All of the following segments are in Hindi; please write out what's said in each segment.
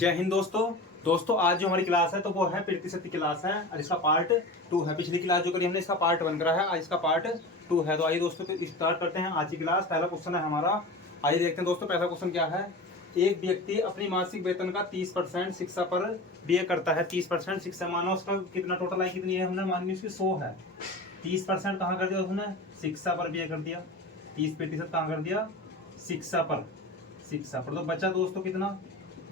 जय हिंद दोस्तों आज जो हमारी क्लास है तो वो है प्रीति सत्य क्लास है और इसका पार्ट 2 है। पिछली क्लास जो करी हमने इसका पार्ट 1 करा है, आज इसका पार्ट 2 है। तो आइए दोस्तों तो स्टार्ट करते हैं आज की क्लास। पहला क्वेश्चन है हमारा, आइए देखते हैं दोस्तों पहला क्वेश्चन क्या है। एक व्यक्ति अपनी मासिक वेतन का 30% शिक्षा पर व्यय करता है। 30% शिक्षा, मानो उसका कितना टोटल आय कितनी है, हमने मान ली उसकी 100 है। 30% कहाँ कर दिया उसने, शिक्षा पर व्यय कर दिया। 30% कहाँ कर दिया, शिक्षा पर। तो बचा दोस्तों कितना,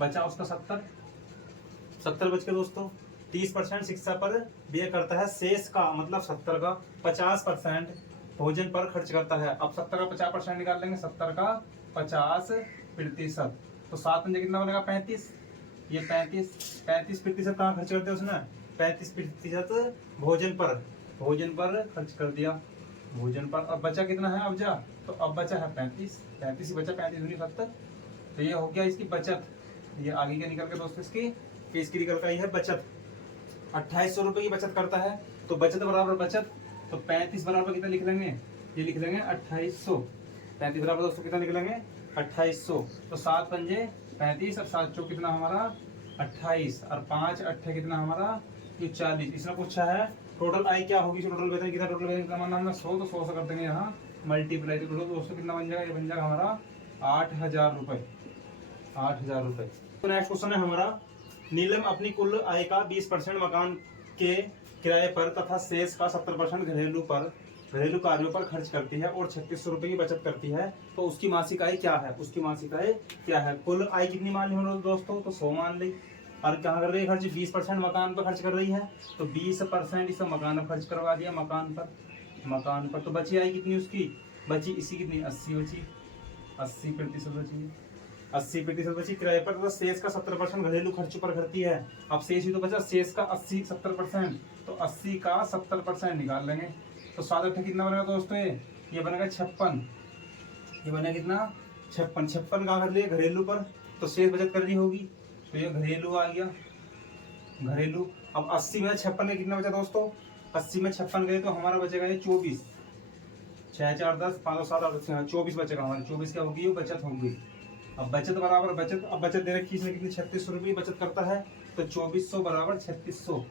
बचा उसका 70 बच के दोस्तों। 30% शिक्षा पर व्यय करता है, शेष का मतलब 70 का 50% भोजन पर खर्च करता है। अब 70 का 50% निकाल लेंगे, 70 का 50%। तो 7 पंजे कितना बनेगा, 35। ये 35% कहाँ खर्च करते हैं उसने, 35% भोजन पर खर्च कर दिया, भोजन पर। अब बचा कितना है, अब बचा है 35 ही बचा, 35 दूनी 70। तो ये हो गया इसकी बचत। ये आगे क्या निकल के दोस्तों इसकी निकल का ये है बचत। 2800 रुपए की बचत करता है। तो बचत बराबर बचत, तो 35 बराबर कितना लिख लेंगे, ये लिख लेंगे 2800। 35 बराबर दोस्तों कितना लिख लेंगे, 2800। तो 7 पंजे 35 और 7 चौक कितना हमारा 28 और 5 अट्ठे कितना हमारा ये 40। इसने पूछा है टोटल आय क्या होगी, टोटल वेतन कितना, टोटल वेतन कितना मानना हमने 100, तो 100 से कर देंगे यहाँ मल्टीप्लाई। तो दोस्तों कितना बन जाएगा, ये बन जाएगा हमारा 8000 रुपए। 8000 रुपए। तो नेक्स्ट क्वेश्चन है हमारा, नीलम अपनी कुल आय का 20% मकान के किराए पर तथा शेष का 70% घरेलू कार्यों पर खर्च करती है और 3600 रुपए की बचत करती है। तो उसकी मासिक आय क्या है, कुल आय कितनी मान ली दोस्तों, तो 100 मान ली। और कहाँ कर रही है खर्च, 20% मकान पर खर्च कर रही है। तो 20% इसे मकान पर खर्च करवा दिया, मकान पर। तो बची आय कितनी उसकी, बची इसी कितनी 80 बची, 80% बची, 80% बची किराए पर। तो शेष का 70% घरेलू खर्च पर करती है। अब शेष ही तो बचा, शेष का 80 70%, तो 80 का 70% निकाल लेंगे। तो 7 अट्ठे कितना बनेगा दोस्तों, ये बनेगा 56। ये बनेगा कितना 56 कहाँ कर लिया, घरेलू पर। तो शेष बचत करनी होगी, तो ये घरेलू आ गया, घरेलू। अब 80 में 56 में कितना बचा दोस्तों, 80 में 56 गए तो हमारा बचेगा ये 24। 6 4 10 5 7 8 24 बचेगा हमारा। 24 क्या होगी, ये बचत होगी। अब बचत बराबर बचत, अब बचत दे रखी इसने कितनी 3600 रुपये बचत करता है। तो 2400 बराबर 3600,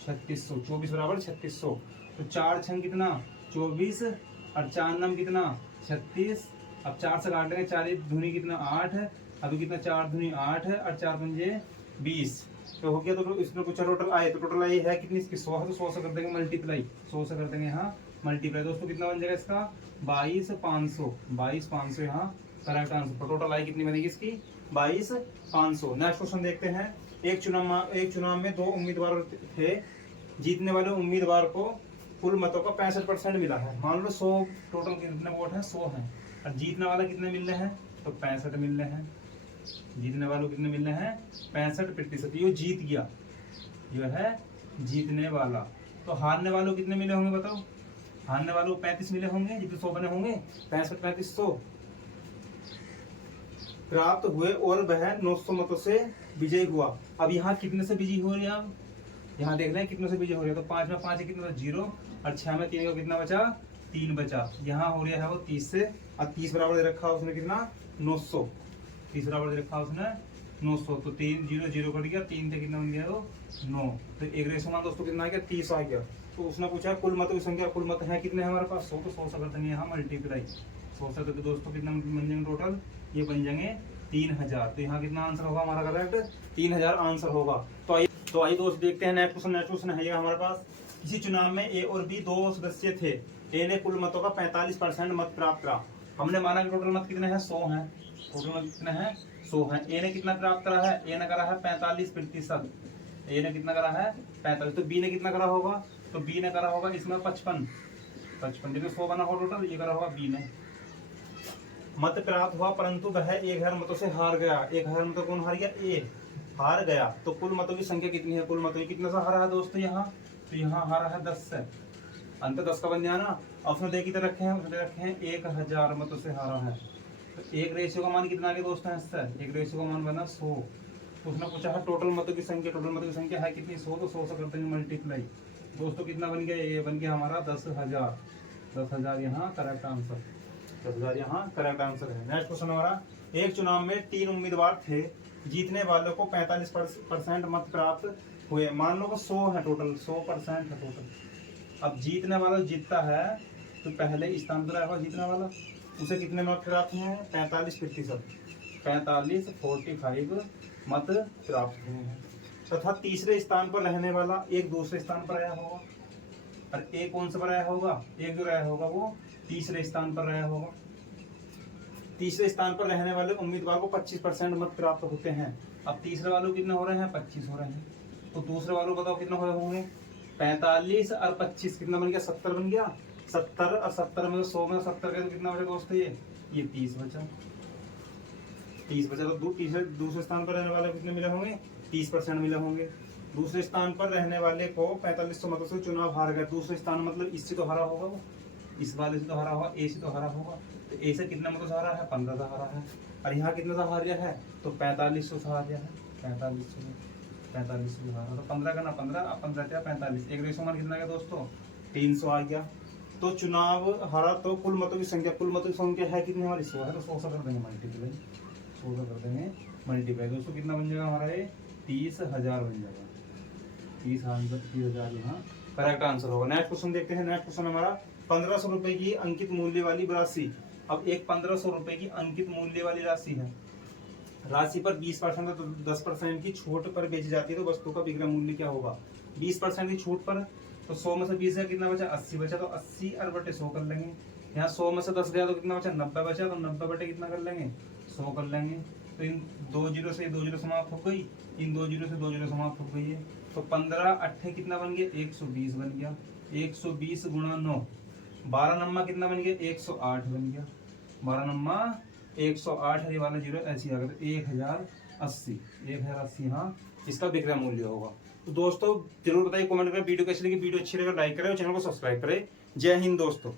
24 बराबर 3600। तो 4 छंग कितना 24 और 4 नम कितना 36। अब 4 से काटेंगे, 4 धुनी कितना 8 है, अभी कितना 4 धुनी 8 है और 4 पंजे 20। तो हो गया। तो इसमें कुछ टोटल आए, तो टोटल आई है कितनी इसकी 100 है, तो 100 से कर देंगे मल्टीप्लाई, 100 से कर देंगे यहाँ मल्टीप्लाई। दोस्तों कितना बन जाएगा इसका 22,500 यहाँ करेक्ट आंसर। टोटल आई कितनी बनेगी इसकी 22,500। नेक्स्ट क्वेश्चन देखते हैं। एक चुनाव में 2 उम्मीदवार थे। जीतने वाले उम्मीदवार को कुल मतों का 65% मिला है। मान लो 100 टोटल कितने वोट हैं, 100 हैं। और जीतने वाला कितने मिल रहे हैं, तो 65 मिल रहे हैं। जीतने वालों कितने मिल रहे हैं, 65%। ये जीत गया, जो है जीतने वाला। तो हारने वालों कितने मिले होंगे बताओ, हारने वालों 35 मिले होंगे, जितने 100 बने होंगे 65 35 100 प्राप्त हुए और वह 900 मतों से विजयी हुआ। अब यहाँ कितने से विजयी हो रहे हैं, आप यहाँ देख रहे हैं कितने से विजयी हो रहे हैं। तो 5 में 5 कितना 0 और 6 में 3 का कितना बचा 3 बचा। यहाँ हो रहा है वो 30 से, और 30 बराबर दे रखा उसने कितना 900, 30 बराबर दे रखा उसने 900। तो 3 0 0 कट गया, 3 से कितना बन गया वो 9। तो एक रेशो मान दोस्तों कितना आ गया 30 आ गया। तो उसने पूछा कुल मतों की संख्या, कुल मत है कितने हमारे पास 100, तो 100 से करते हैं यहाँ मल्टीप्लाई। 100 से करके दोस्तों कितना बन जाएंगे टोटल, ये बन जाएंगे 3000। तो यहाँ कितना आंसर होगा हमारा करेक्ट, 3000 आंसर होगा। तो आइए दोस्त देखते हैं नेक्स्ट क्वेश्चन है हमारे पास। किसी चुनाव में ए और बी 2 सदस्य थे। ए ने कुल मतों का 45% मत प्राप्त करा। हमने माना कि टोटल मत कितने हैं 100 हैं, टोटल मत कितने हैं 100 हैं। ए ने कितना प्राप्त करा है, ए ने करा है 45%। ए ने कितना करा है 45। तो बी ने कितना करा होगा, तो बी ने करा होगा इसमें 55 जिसमें 100 बना हो टोटल, ये करा होगा बी ने। मत प्राप्त हुआ परंतु वह 1000 मतों से हार गया। 1000 मतों कौन हार गया, ए हार गया। तो कुल मतों की संख्या कितनी है, कुल मतों की कितना सा हारा है दोस्तों यहाँ, तो यहाँ हारा है 10 से। अंत 10 का बन जाना। उसने दे कितने रखे हैं, उसने रखे हैं 1000 मतों से हारा है। तो एक रेशियो का मान कितना आ गया दोस्तों इससे, एक रेशियो का मान बना 100। तो उसने पूछा है टोटल मतों की संख्या, टोटल मतों की संख्या है कितनी 100, तो 100 से करते हैं मल्टीप्लाई। दोस्तों कितना बन गया, ये बन गया हमारा 10,000। 10,000 यहाँ करेक्ट आंसर, 10,000 यहाँ करेक्ट आंसर है। नेक्स्ट क्वेश्चन हमारा, एक चुनाव में 3 उम्मीदवार थे। जीतने वालों को 45% मत प्राप्त हुए। मान लो कि 100 है टोटल, 100% है टोटल। अब जीतने वाला जीतता है तो पहले स्थान पर आएगा जीतने वाला, उसे कितने मत प्राप्त हुए हैं? 45%, 45 मत प्राप्त हुए हैं। तथा तीसरे स्थान पर रहने वाला एक दूसरे स्थान पर आया होगा, और एक कौन सा पर आया होगा? एक जो आया होगा वो तीसरे स्थान पर आया होगा। तीसरे स्थान पर रहने वाले उम्मीदवार को 25% मत प्राप्त होते हैं। अब तीसरे वालों कितने हो रहे हैं? 25 हो रहे हैं। तो दूसरे वालों बताओ कितने हो होंगे? 45 और 25 कितना बन गया? 70 बन गया। 70 और 70 में 100 में 70 का तो कितना बचा दोस्तों? ये 30 बचा। 30 बचा तो दूसरे स्थान पर रहने वाले कितने मिले होंगे? 30% मिले होंगे। दूसरे स्थान पर रहने वाले को 4500 मतों से चुनाव हार गया। दूसरे स्थान मतलब इससे तो हरा होगा वो, इस वाले से तो हरा होगा, ए से तो हरा होगा। तो ए से कितने मतों से हरा है? 15 से हरा है। और यहाँ कितने से हार गया है? तो 4500 से हार गया है। 4500 से हारा तो 15 का ना 15 अपन क्या 45, एक रेशो मान कितना आ गया दोस्तों? 300 आ गया। तो चुनाव हरा तो कुल मतों की संख्या, कुल मतों की संख्या है कितनी हमारी? 100 है। तो 100 से कर देंगे मल्टीप्लाई, 100 से कर देंगे मल्टीप्लाई। दोस्तों कितना बन जाएगा हमारा? ये 30,000 बन जाएगा। 30,000 यहाँ करेक्ट आंसर होगा। नेक्स्ट क्वेश्चन देखते हैं। नेक्स्ट क्वेश्चन हमारा 1500 रुपए की अंकित मूल्य वाली राशि। अब एक 1500 रुपए की अंकित मूल्य वाली राशि है। राशि पर 20% तो 10% की छूट पर बेची जाती है, तो वस्तु का विक्रय मूल्य क्या होगा? 20% की छूट पर, तो 100 में से 20 का कितना बचा? 80 बचा। तो 80 और बटे 100 कर लेंगे। यहाँ 100 में से 10 गया तो कितना बचा? 90 बचा। तो 90 बटे कितना कर लेंगे? 100 कर लेंगे। तो इन 2 जीरो से 2 जीरो समाप्त हो गई, इन 2 जीरो से 2 जीरो समाप्त हो गई है। तो 15 8 कितना बन गया? 120 बन गया। 120 गुणा 9, 12 नम्मा कितना बन गया? 108 बन गया। 12 नम्मा 108 ये वाला जीरो ऐसी आ गया। 1080, 1080 हाँ इसका विक्रय मूल्य होगा। तो दोस्तों जरूर बताइए कमेंट करें वीडियो कैसी लगी। वीडियो अच्छी लगे लाइक करें और चैनल को सब्सक्राइब करें। जय हिंद दोस्तों।